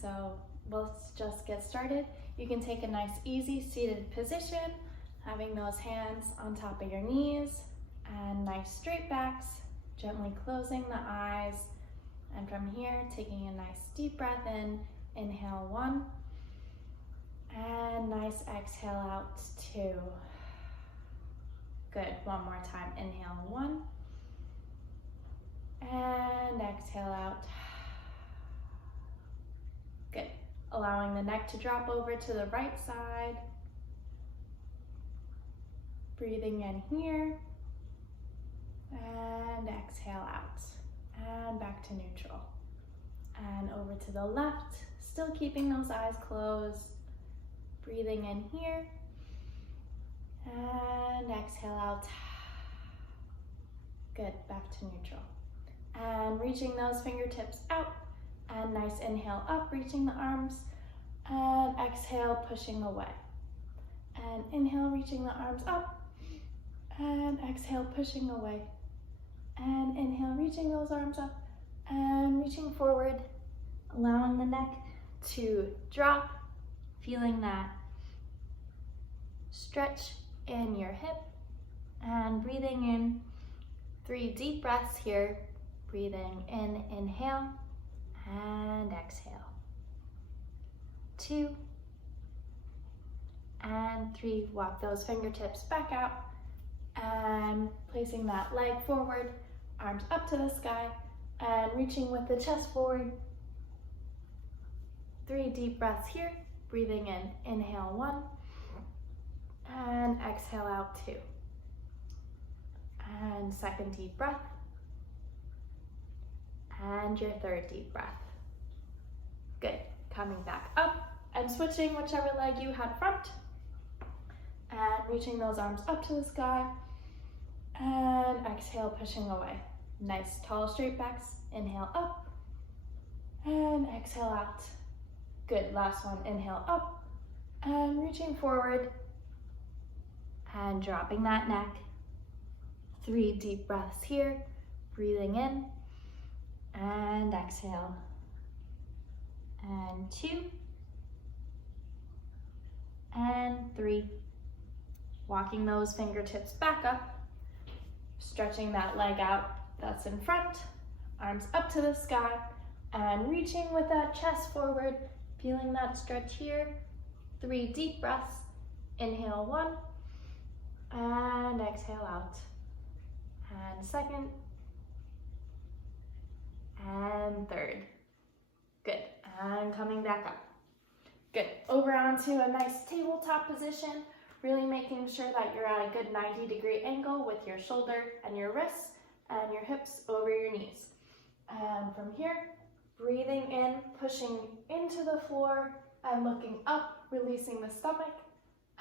so let's just get started. You can take a nice easy seated position, having those hands on top of your knees and nice straight backs, gently closing the eyes. And from here, taking a nice deep breath in, inhale 1, and nice exhale out 2. Good, one more time, inhale 1, and exhale out. Good, allowing the neck to drop over to the right side. Breathing in here, and exhale out, and back to neutral. And over to the left, still keeping those eyes closed. Breathing in here, and exhale out. Good, back to neutral. And reaching those fingertips out, and nice inhale up, reaching the arms, and exhale, pushing away. And inhale, reaching the arms up, and exhale, pushing away. And inhale, reaching those arms up, and reaching forward, allowing the neck to drop, feeling that stretch in your hip, and breathing in 3 deep breaths here. Breathing in, inhale, and exhale. 2, and 3. Walk those fingertips back out, and placing that leg forward, arms up to the sky, and reaching with the chest forward. 3 deep breaths here. Breathing in, inhale 1, and exhale out 2. And second deep breath, and your third deep breath. Good, coming back up and switching whichever leg you had front, and reaching those arms up to the sky, and exhale, pushing away. Nice tall straight backs, inhale up, and exhale out. Good, last one, inhale up, and reaching forward, and dropping that neck. 3 deep breaths here, breathing in, and exhale. And 2, and 3. Walking those fingertips back up, stretching that leg out that's in front, arms up to the sky, and reaching with that chest forward, feeling that stretch here. 3 deep breaths, inhale 1, and exhale out. And second, and third. Good, and coming back up. Good, over onto a nice tabletop position, really making sure that you're at a good 90-degree angle with your shoulder and your wrists and your hips over your knees. And from here, breathing in, pushing into the floor and looking up, releasing the stomach,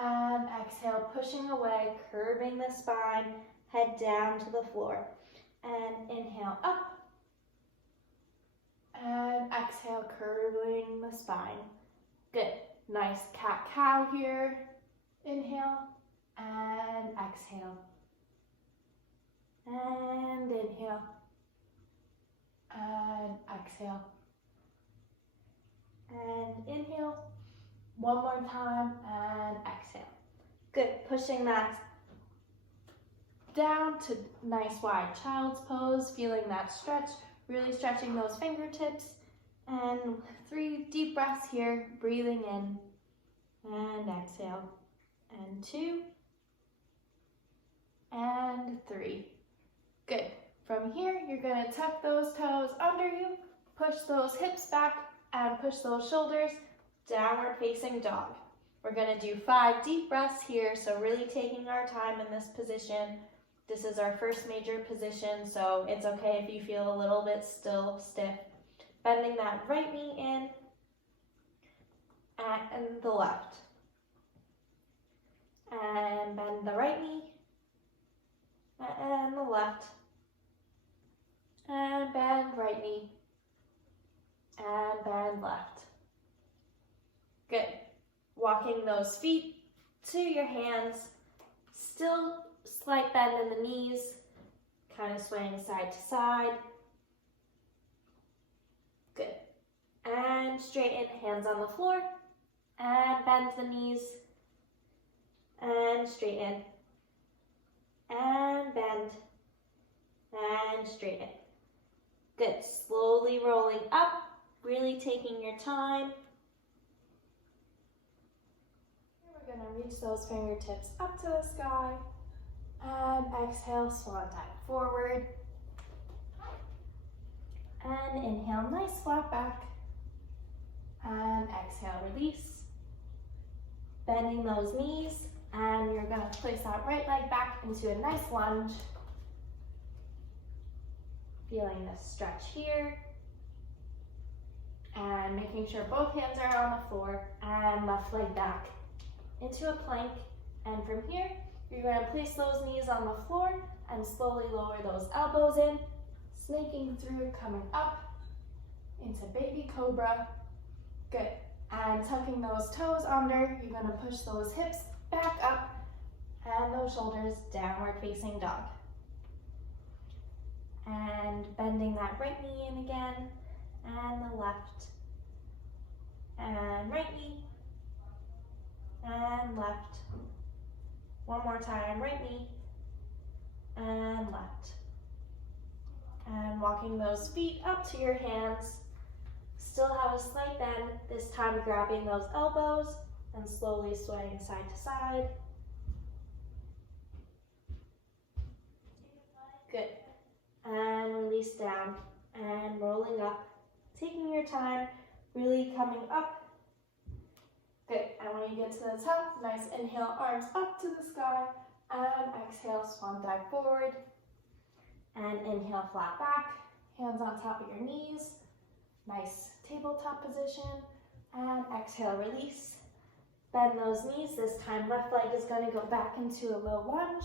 and exhale, pushing away, curving the spine, head down to the floor. And inhale up, and exhale, curving the spine. Good, nice cat-cow here. Inhale, and exhale. And inhale, and exhale. And inhale, one more time, and exhale. Good, pushing that down to nice wide child's pose, feeling that stretch, really stretching those fingertips. And 3 deep breaths here, breathing in, and exhale. And 2, and 3. Good. From here, you're going to tuck those toes under you, push those hips back, and push those shoulders, downward facing dog. We're going to do 5 deep breaths here, so really taking our time in this position. This is our first major position, so it's okay if you feel a little bit still stiff. Bending that right knee in, and the left. And bend the right knee, and the left, and bend right knee, and bend left. Good. Walking those feet to your hands, still slight bend in the knees, kind of swaying side to side. Good. And and straighten, hands on the floor, and bend the knees, and straighten, and bend, and straighten. Good, slowly rolling up, really taking your time. We're gonna reach those fingertips up to the sky, and exhale, swan dive forward. And inhale, nice flat back. And exhale, release. Bending those knees, and you're gonna place that right leg back into a nice lunge. Feeling this stretch here. And making sure both hands are on the floor, and left leg back into a plank. And from here, you're gonna place those knees on the floor and slowly lower those elbows in, snaking through, coming up into baby cobra. Good. And tucking those toes under, you're gonna push those hips back up and those shoulders downward facing dog. And bending that right knee in again, and the left, and right knee, and left. One more time, right knee, and left. And walking those feet up to your hands. Still have a slight bend, this time grabbing those elbows and slowly swaying side to side. Good. And release down and rolling up, taking your time, really coming up. Good. And when you get to the top, nice inhale, arms up to the sky, and exhale, swan dive forward. And inhale, flat back, hands on top of your knees. Nice tabletop position, and exhale, release. Bend those knees. This time, left leg is going to go back into a low lunge.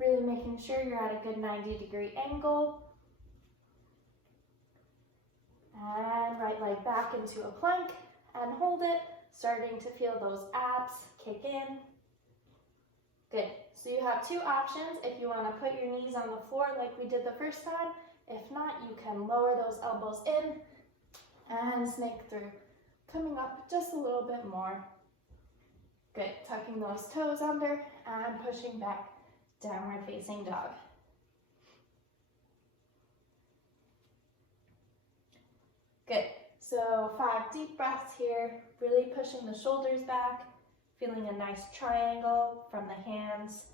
Really making sure you're at a good 90-degree angle. And right leg back into a plank, and hold it. Starting to feel those abs kick in. Good. So you have two options. If you want to put your knees on the floor like we did the first time, if not, you can lower those elbows in and snake through, coming up just a little bit more. Good, tucking those toes under and pushing back, downward facing dog. Good, so 5 deep breaths here, really pushing the shoulders back, feeling a nice triangle from the hands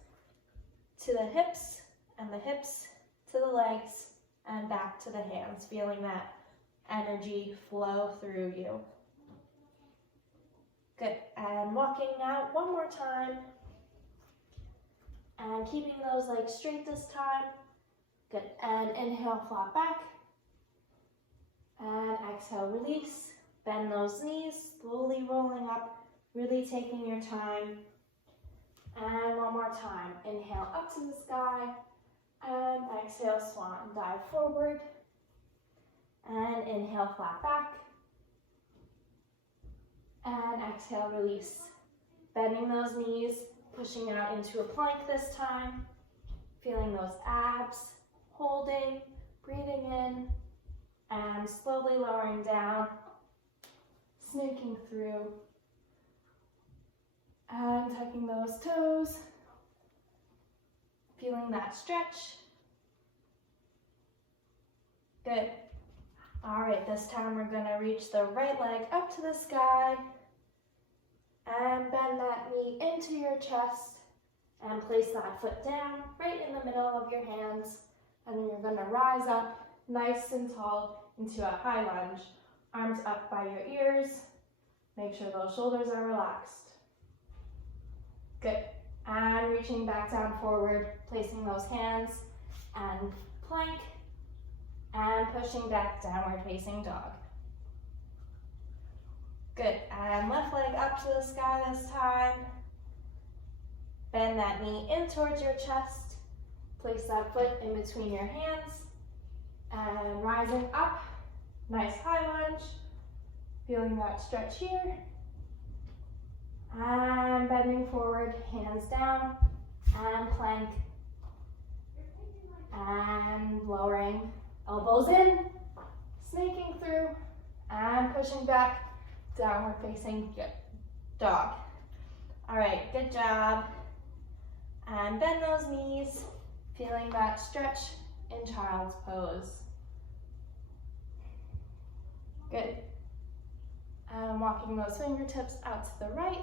to the hips, and the hips to the legs, and back to the hands, feeling that energy flow through you. Good, and walking out one more time, and keeping those legs straight this time. Good, and inhale, flat back, and exhale, release. Bend those knees, slowly rolling up, really taking your time. And one more time, inhale up to the sky, and exhale, swan dive forward. And inhale, flat back. And exhale, release. Bending those knees, pushing out into a plank this time. Feeling those abs, holding, breathing in, and slowly lowering down, snaking through, and tucking those toes. Feeling that stretch. Good. All right, this time we're gonna reach the right leg up to the sky and bend that knee into your chest and place that foot down right in the middle of your hands. And then you're gonna rise up nice and tall into a high lunge. Arms up by your ears. Make sure those shoulders are relaxed. Good. And reaching back down forward, placing those hands and plank, and pushing back, downward facing dog. Good, and left leg up to the sky this time. Bend that knee in towards your chest. Place that foot in between your hands. And rising up, nice high lunge. Feeling that stretch here. And bending forward, hands down, and plank. And lowering, elbows in, snaking through, and and pushing back, downward facing dog. All right, good job. And bend those knees, feeling that stretch in child's pose. Good. And walking those fingertips out to the right.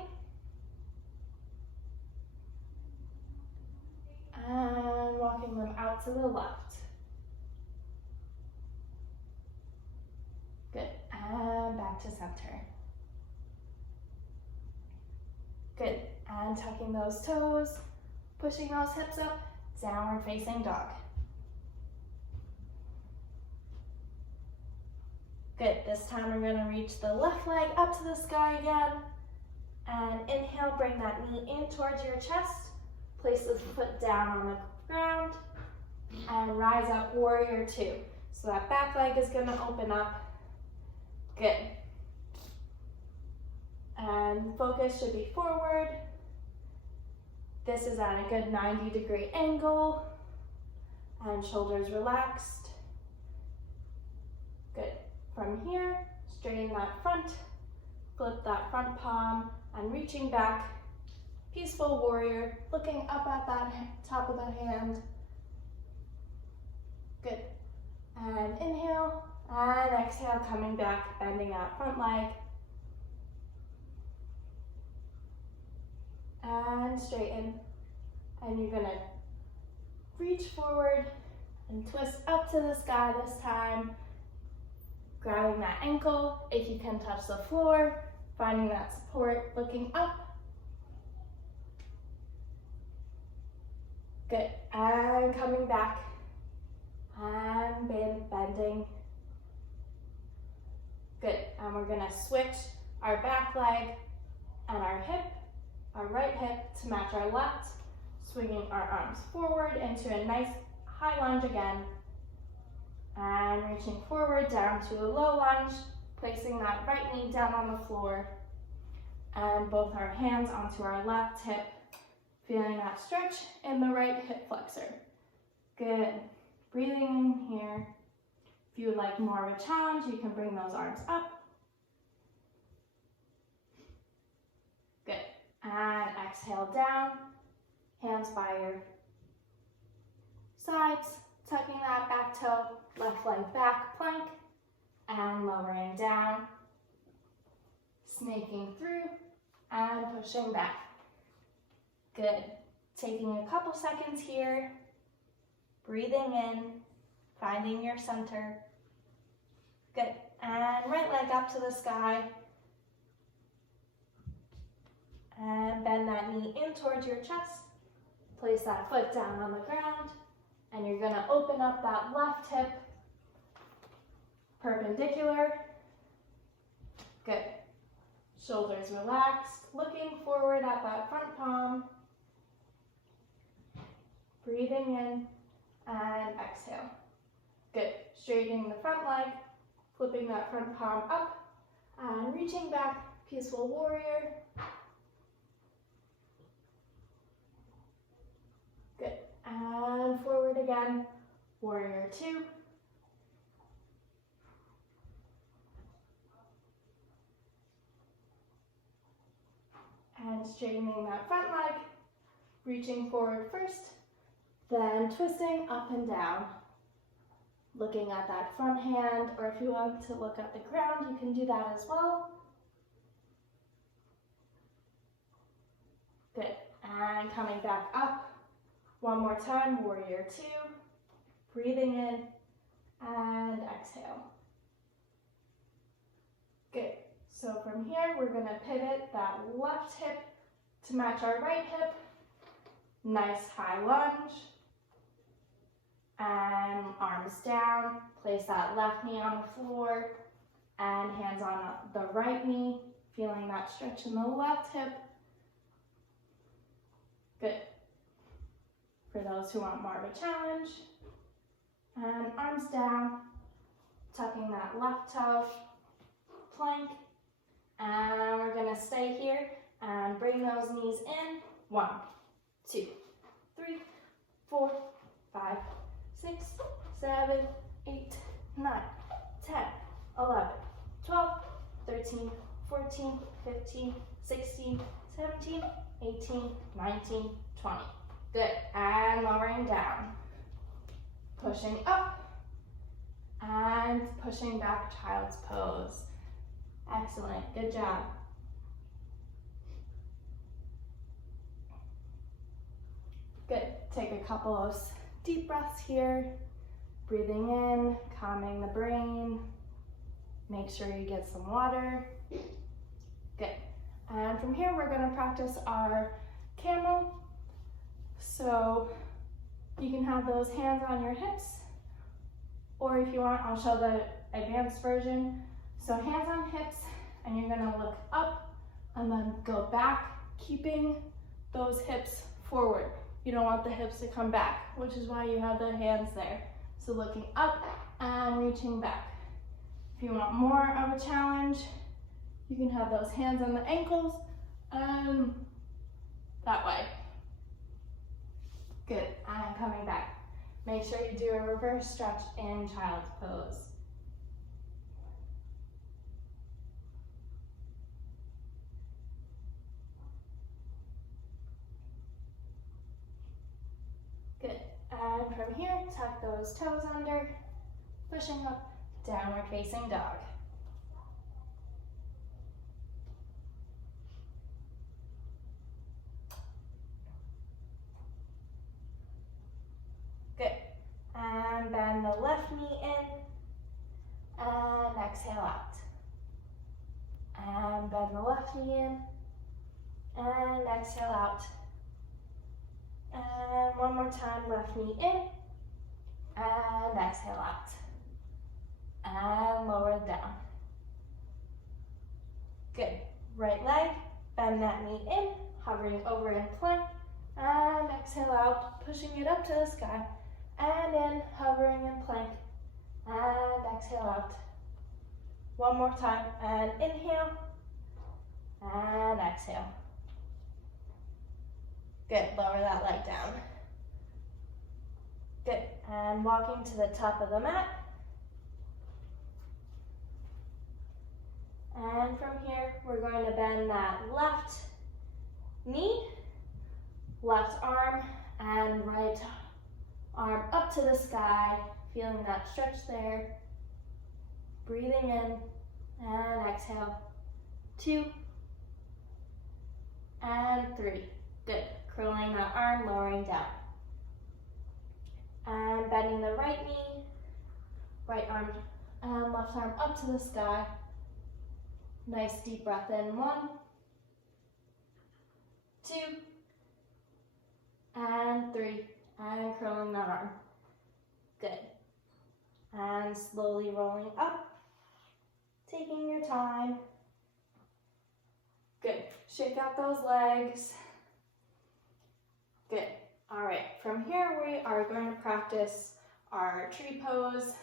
And walking them out to the left. Good, and back to center. Good, and tucking those toes, pushing those hips up, downward facing dog. Good, this time we're gonna reach the left leg up to the sky again. And inhale, bring that knee in towards your chest. Place the foot down on the ground and rise up, warrior two. So that back leg is gonna open up. Good. And focus should be forward. This is at a good 90-degree angle and shoulders relaxed. Good. From here, straighten that front, flip that front palm and reaching back. Peaceful warrior, looking up at that top of the hand. Good. And inhale, and exhale, coming back, bending that front leg. And straighten. And you're gonna reach forward and twist up to the sky this time. Grabbing that ankle, if you can touch the floor, finding that support, looking up. Good, and coming back, and bending. Good, and we're gonna switch our back leg and our hip, our right hip to match our left, swinging our arms forward into a nice high lunge again, and reaching forward down to a low lunge, placing that right knee down on the floor, and both our hands onto our left hip, feeling that stretch in the right hip flexor. Good. Breathing in here. If you would like more of a challenge, you can bring those arms up. Good. And exhale down. Hands by your sides. Tucking that back toe, left leg back, plank. And lowering down. Snaking through and pushing back. Good. Taking a couple seconds here, breathing in, finding your center. Good. And right leg up to the sky. And bend that knee in towards your chest. Place that foot down on the ground. And you're gonna open up that left hip, perpendicular. Good. Shoulders relaxed, looking forward at that front palm. Breathing in and exhale. Good. Straightening the front leg, flipping that front palm up and reaching back, peaceful warrior. Good. And forward again, warrior two. And straightening that front leg, reaching forward first. Then twisting up and down, looking at that front hand, or if you want to look at the ground, you can do that as well. Good, and coming back up. One more time, warrior two. Breathing in and exhale. Good, so from here, we're gonna pivot that left hip to match our right hip. Nice high lunge. And arms down, place that left knee on the floor and hands on the right knee, feeling that stretch in the left hip. Good. For those who want more of a challenge. And arms down, tucking that left toe, plank. And we're gonna stay here and bring those knees in. 1, 2, 3, 4, 5, 6, 7, 8, 9, 10, 11, 12, 13, 14, 15, 16, 17, 18, 19, 20. Good, and lowering down. Pushing up, and pushing back, child's pose. Excellent, good job. Good, take a couple of deep breaths here. Breathing in, calming the brain. Make sure you get some water. Good. And from here, we're gonna practice our camel. So you can have those hands on your hips, or if you want, I'll show the advanced version. So hands on hips, and you're gonna look up and then go back, keeping those hips forward. You don't want the hips to come back, which is why you have the hands there. So looking up and reaching back. If you want more of a challenge, you can have those hands on the ankles and that way. Good, and coming back. Make sure you do a reverse stretch in child's pose. Good, and from here, tuck those toes under, pushing up, downward facing dog. Good, and bend the left knee in, and exhale out. And bend the left knee in, and exhale out. And one more time, left knee in, and exhale out. And lower it down. Good, right leg, bend that knee in, hovering over in plank, and exhale out, pushing it up to the sky, and in, hovering in plank, and exhale out. One more time, and inhale, and exhale. Good, lower that leg down. Good, and walking to the top of the mat. And from here, we're going to bend that left knee, left arm, and right arm up to the sky, feeling that stretch there. Breathing in, and exhale. 2, and 3. Good. Curling that arm, lowering down. And bending the right knee, right arm and left arm up to the sky. Nice deep breath in. 1, 2, and 3. And curling that arm. Good. And slowly rolling up, taking your time. Good. Shake out those legs. Good. All right, from here we are going to practice our tree pose,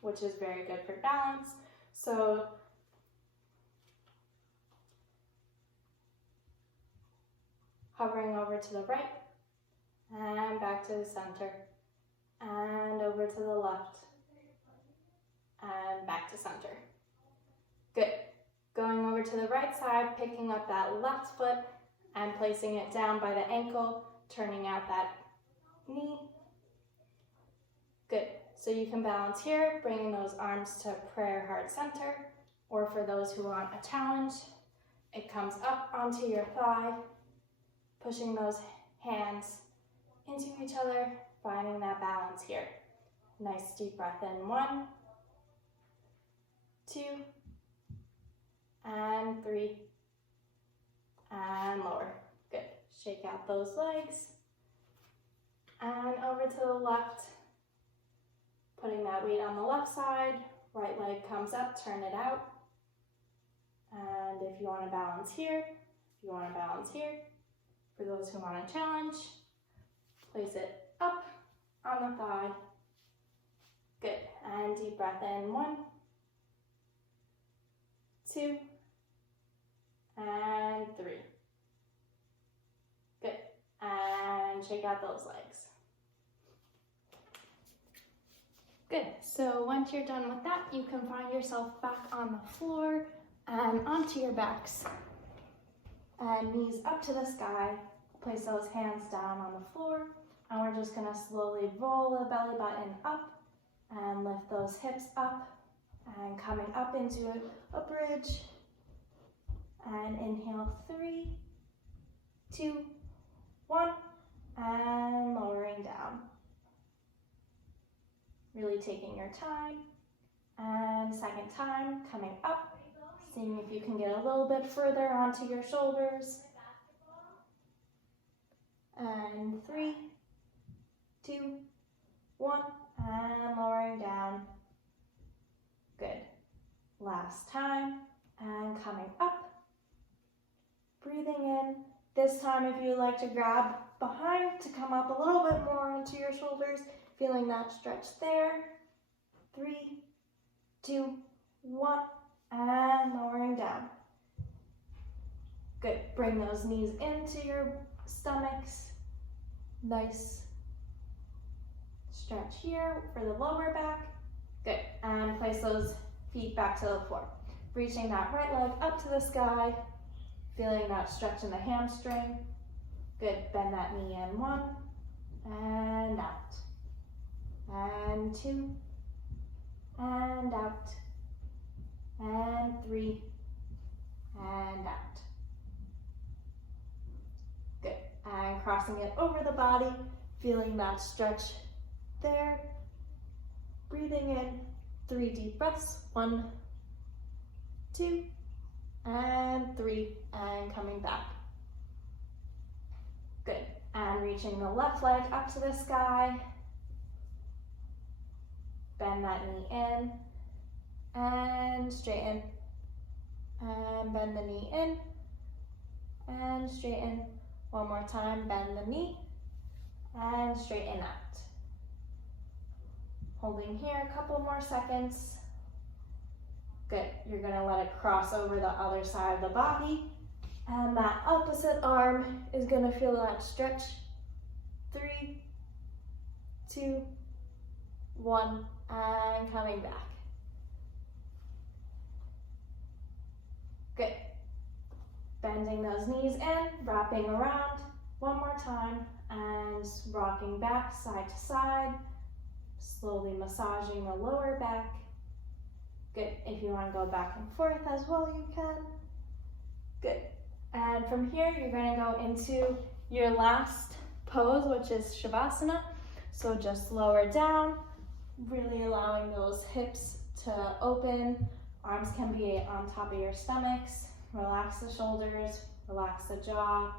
which is very good for balance. So hovering over to the right and back to the center and over to the left and back to center. Good. Going over to the right side, picking up that left foot and placing it down by the ankle, turning out that knee. Good. So you can balance here, bringing those arms to prayer heart center, or for those who want a challenge, it comes up onto your thigh, pushing those hands into each other, finding that balance here. Nice deep breath in. 1, 2, and 3, and lower. Good. Shake out those legs, and over to the left, putting that weight on the left side, right leg comes up, turn it out, and if you want to balance here, for those who want a challenge, place it up on the thigh. Good, and deep breath in. 1, 2, and 3. Good, and shake out those legs. Good, so once you're done with that, you can find yourself back on the floor, and and onto your backs. And knees up to the sky. Place those hands down on the floor. And we're just gonna slowly roll the belly button up and lift those hips up and coming up into a bridge. And inhale, 3, 2, 1, and lowering down. Really taking your time. And second time, coming up, seeing if you can get a little bit further onto your shoulders. And 3, 2, 1, and lowering down. Good. Last time, and coming up, breathing in. This time, if you like to grab behind to come up a little bit more onto your shoulders, feeling that stretch there. 3, 2, 1, and lowering down. Good. Bring those knees into your stomachs. Nice stretch here for the lower back. Good. And place those feet back to the floor. Reaching that right leg up to the sky. Feeling that stretch in the hamstring. Good. Bend that knee in. 1, and out. And 2, and out. And 3, and out. Good. And crossing it over the body, feeling that stretch there. Breathing in, 3 deep breaths. 1, 2, and 3, and coming back. Good. And reaching the left leg up to the sky. Bend that knee in, and straighten. And bend the knee in, and straighten. One more time, bend the knee, and straighten out. Holding here a couple more seconds. Good. You're gonna let it cross over the other side of the body. And that opposite arm is gonna feel that stretch. 3, 2, 1, and coming back. Good. Bending those knees in, wrapping around. One more time, and rocking back side to side. Slowly massaging the lower back. Good. If you want to go back and forth as well, you can. Good. And from here, you're going to go into your last pose, which is Shavasana. So just lower down, really allowing those hips to open. Arms can be on top of your stomachs. Relax the shoulders, relax the jaw,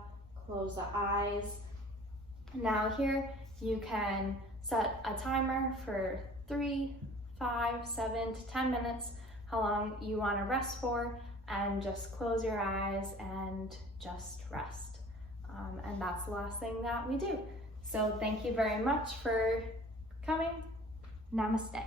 close the eyes. Now here, you can set a timer for 3, 5, 7 to 10 minutes, how long you want to rest for, and just close your eyes and just rest. And that's the last thing that we do. So thank you very much for coming. Namaste.